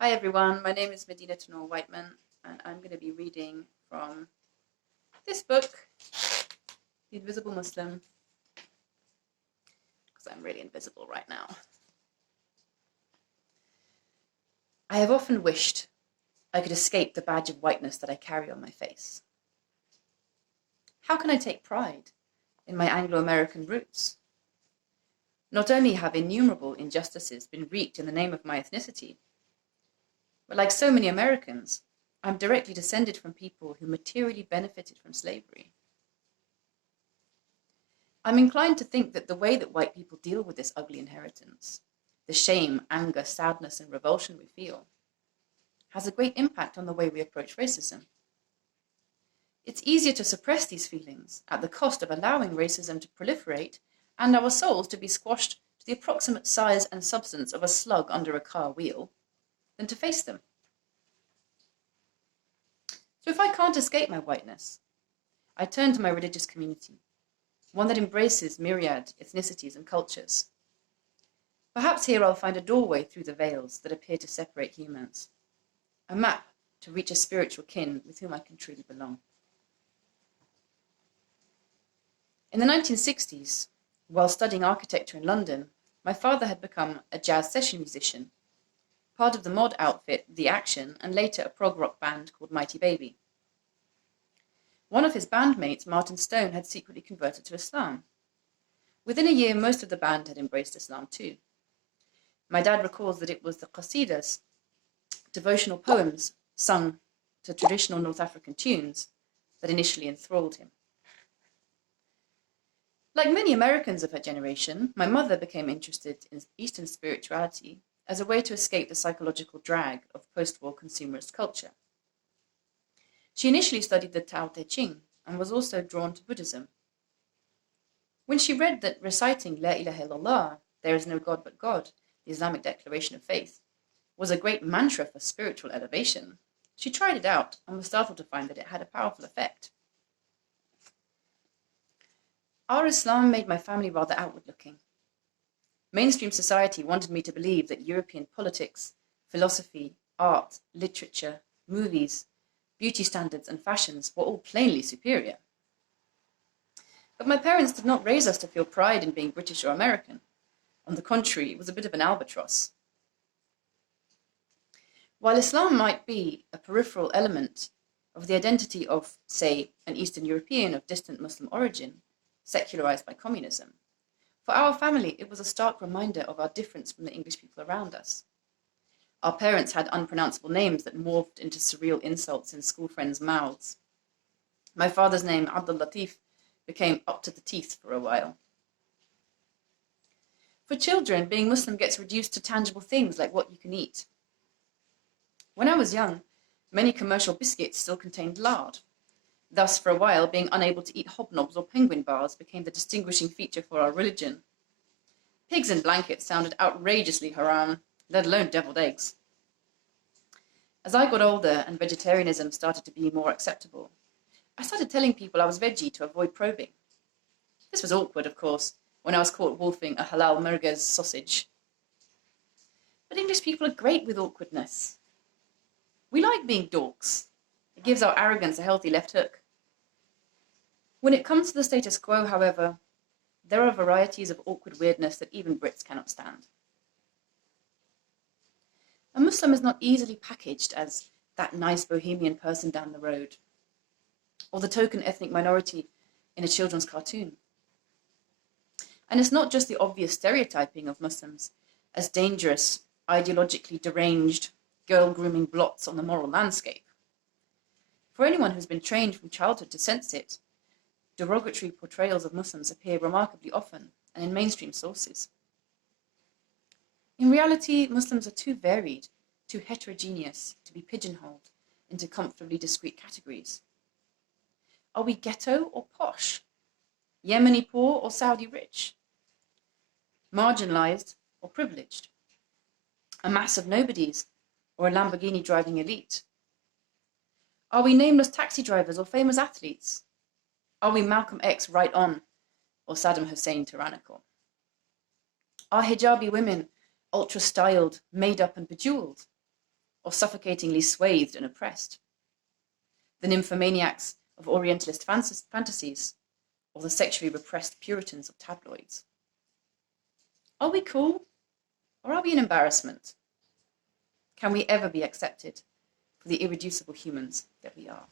Hi everyone, my name is Medina Tenour Whiteman and I'm going to be reading from this book, The Invisible Muslim, because I'm really invisible right now. I have often wished I could escape the badge of whiteness that I carry on my face. How can I take pride in my Anglo-American roots? Not only have innumerable injustices been wreaked in the name of my ethnicity, but like so many Americans, I'm directly descended from people who materially benefited from slavery. I'm inclined to think that the way that white people deal with this ugly inheritance, the shame, anger, sadness, and revulsion we feel, has a great impact on the way we approach racism. It's easier to suppress these feelings at the cost of allowing racism to proliferate and our souls to be squashed to the approximate size and substance of a slug under a car wheel than to face them. So if I can't escape my whiteness, I turn to my religious community, one that embraces myriad ethnicities and cultures. Perhaps here I'll find a doorway through the veils that appear to separate humans, a map to reach a spiritual kin with whom I can truly belong. In the 1960s, while studying architecture in London, my father had become a jazz session musician, part of the mod outfit The Action, and later a prog rock band called Mighty Baby. One of his bandmates, Martin Stone, had secretly converted to Islam. Within a year, most of the band had embraced Islam too. My dad recalls that it was the qasidas, devotional poems sung to traditional North African tunes, that initially enthralled him. Like many Americans of her generation, my mother became interested in Eastern spirituality as a way to escape the psychological drag of post-war consumerist culture. She initially studied the Tao Te Ching and was also drawn to Buddhism. When she read that reciting La ilaha illallah, there is no God but God, the Islamic declaration of faith, was a great mantra for spiritual elevation, she tried it out and was startled to find that it had a powerful effect. Our Islam made my family rather outward-looking. Mainstream society wanted me to believe that European politics, philosophy, art, literature, movies, beauty standards and fashions were all plainly superior. But my parents did not raise us to feel pride in being British or American. On the contrary, it was a bit of an albatross. While Islam might be a peripheral element of the identity of, say, an Eastern European of distant Muslim origin, secularized by communism, for our family it was a stark reminder of our difference from the English people around us. Our parents had unpronounceable names that morphed into surreal insults in school friends' mouths. My father's name, Abdul Latif, became up to the teeth for a while. For children, being Muslim gets reduced to tangible things like what you can eat. When I was young, many commercial biscuits still contained lard. Thus, for a while, being unable to eat hobnobs or penguin bars became the distinguishing feature for our religion. Pigs in blankets sounded outrageously haram, let alone deviled eggs. As I got older and vegetarianism started to be more acceptable, I started telling people I was veggie to avoid probing. This was awkward, of course, when I was caught wolfing a halal merguez sausage. But English people are great with awkwardness. We like being dorks. It gives our arrogance a healthy left hook. When it comes to the status quo, however, there are varieties of awkward weirdness that even Brits cannot stand. A Muslim is not easily packaged as that nice bohemian person down the road, or the token ethnic minority in a children's cartoon. And it's not just the obvious stereotyping of Muslims as dangerous, ideologically deranged, girl-grooming blots on the moral landscape. For anyone who's been trained from childhood to sense it, derogatory portrayals of Muslims appear remarkably often and in mainstream sources. In reality, Muslims are too varied, too heterogeneous to be pigeonholed into comfortably discrete categories. Are we ghetto or posh? Yemeni poor or Saudi rich? Marginalized or privileged? A mass of nobodies or a Lamborghini driving elite? Are we nameless taxi drivers or famous athletes? Are we Malcolm X right on or Saddam Hussein tyrannical? Are hijabi women ultra-styled, made up and bejeweled? or suffocatingly swathed and oppressed? The nymphomaniacs of Orientalist fantasies, or the sexually repressed Puritans of tabloids? Are we cool, or are we an embarrassment? Can we ever be accepted for the irreducible humans that we are?